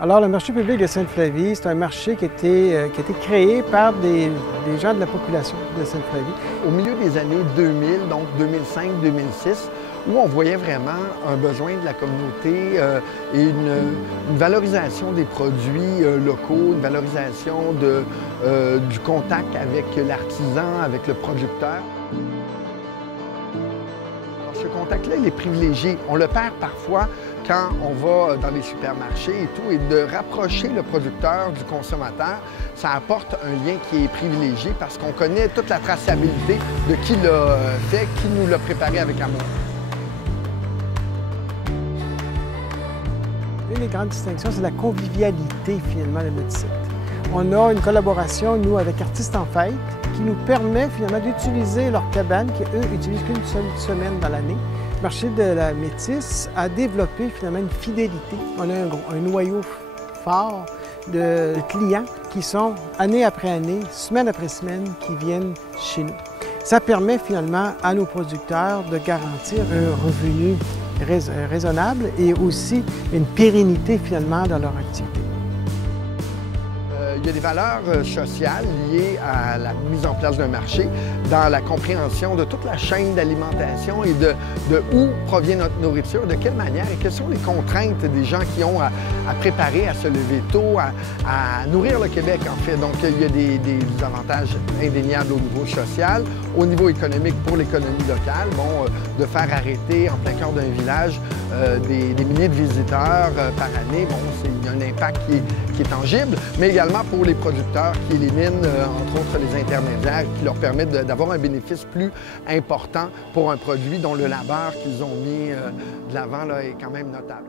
Alors, le marché public de Sainte-Flavie, c'est un marché qui a été créé par des gens de la population de Sainte-Flavie. Au milieu des années 2000, donc 2005-2006, où on voyait vraiment un besoin de la communauté et une valorisation des produits locaux, une valorisation du contact avec l'artisan, avec le producteur. Alors, ce contact-là, il est privilégié. On le perd parfois quand on va dans les supermarchés et tout, et de rapprocher le producteur du consommateur, ça apporte un lien qui est privilégié parce qu'on connaît toute la traçabilité de qui l'a fait, qui nous l'a préparé avec amour. Une des grandes distinctions, c'est la convivialité, finalement, de notre site. On a une collaboration, nous, avec Artistes en Fête, qui nous permet, finalement, d'utiliser leur cabane, qui, eux, utilisent qu'une seule semaine dans l'année. Le marché de la Métisse a développé, finalement, une fidélité. On a un noyau fort de clients qui sont, année après année, semaine après semaine, qui viennent chez nous. Ça permet, finalement, à nos producteurs de garantir un revenu raisonnable et aussi une pérennité, finalement, dans leur activité. Il y a des valeurs sociales liées à la mise en place d'un marché, dans la compréhension de toute la chaîne d'alimentation et de où provient notre nourriture, de quelle manière et quelles sont les contraintes des gens qui ont à préparer, à se lever tôt, à nourrir le Québec, en fait. Donc, il y a des avantages indéniables au niveau social, au niveau économique pour l'économie locale. Bon, de faire arrêter en plein cœur d'un village des milliers de visiteurs par année, bon, il y a un impact qui est tangible, mais également pour les producteurs qui éliminent, entre autres, les intermédiaires, qui leur permettent d'avoir un bénéfice plus important pour un produit dont le labeur qu'ils ont mis de l'avant est quand même notable.